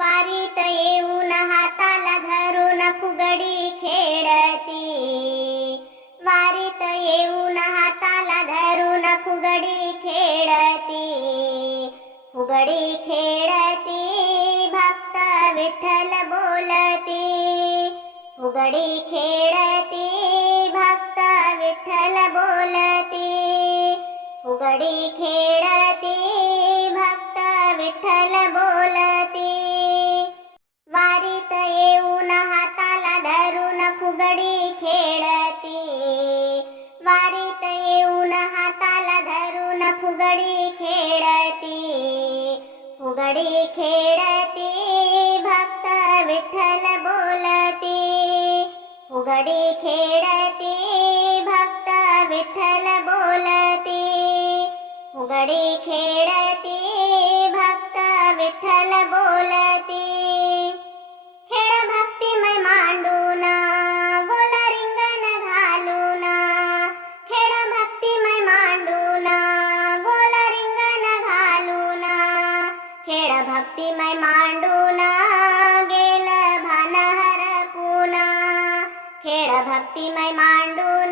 वारीत येऊन हाताला धरून फुगडी खेळती. वारीत येऊन हाताला धरून फुगडी खेळती. फुगडी खेळती भक्त विठ्ठल बोलती. फुगडी खेळती भक्त विठ्ठल बोलती. फुगडी खेळ फुगडी खेळती भक्त विठ्ठल बोलती. फुगडी खेळती भक्त विठ्ठल बोलती. फुगडी खेळती भक्त विठ्ठल बोलती. भक्तिमय मांडून गेल भानहर पुना. खेळ भक्तिमय मांडून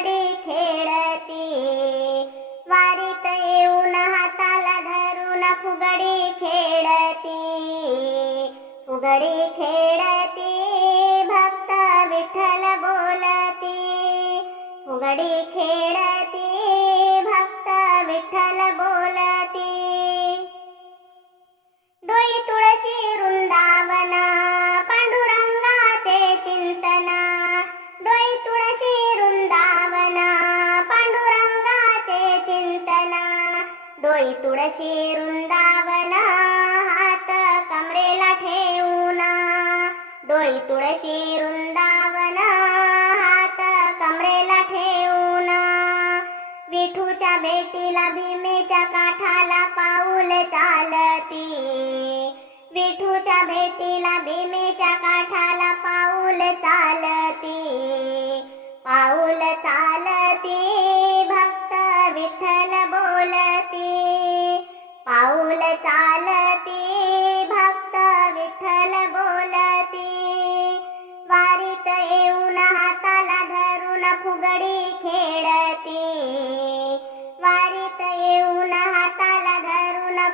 कबड्डी खेळती. वारीत येऊन हाताला धरून फुगडी खेळती. फुगडी खेळती भक्त विठ्ठल बोलती. फुगडी खेळती तुळशी रुंदावना हात कमरेला ठेवून. डोई तुळशी रुंदावना हात कमरेला ठेवून. विठूच्या भेटीला भीमेच्या काठाला पाऊल चालती.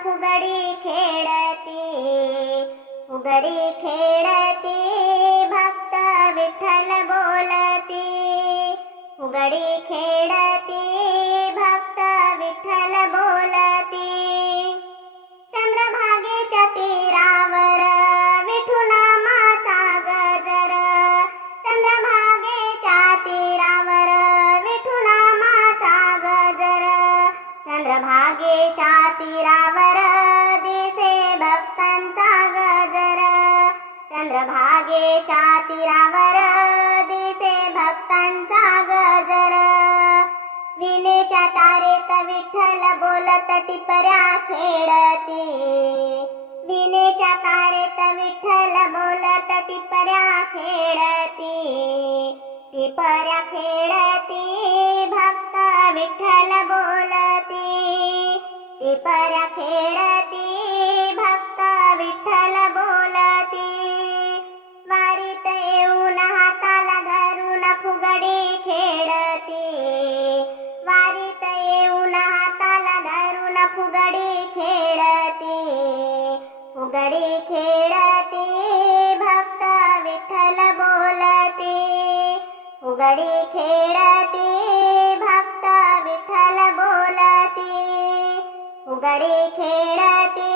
फुगडी खेळती फुगडी खेळती भक्त विठ्ठल बोलती. फुगडी खेळती भक्त विठ्ठल बोलती. चंद्रभागेच्या तीरावर विठू नामाचा गजर. चंद्रभागेच्या तीरावर विठू नामाचा गजर. चंद्रभागेच्या तीरावर चंद्रभागेच्या तीरावर दिसे भक्तांचा गजर. विनेच्या तारेत विठ्ठल बोलत टिपऱ्या खेळती विनेच्या तारेत विठ्ठल बोलत टिपऱ्या खेळती टिपऱ्या खेळती भक्त विठ्ठल बोलती. टिपऱ्या खेळती भक्त विठ्ठल फुगडी खेळते भक्त विठ्ठल बोलते. फुगडी खेळते भक्त विठ्ठल बोलते. फुगडी खेळते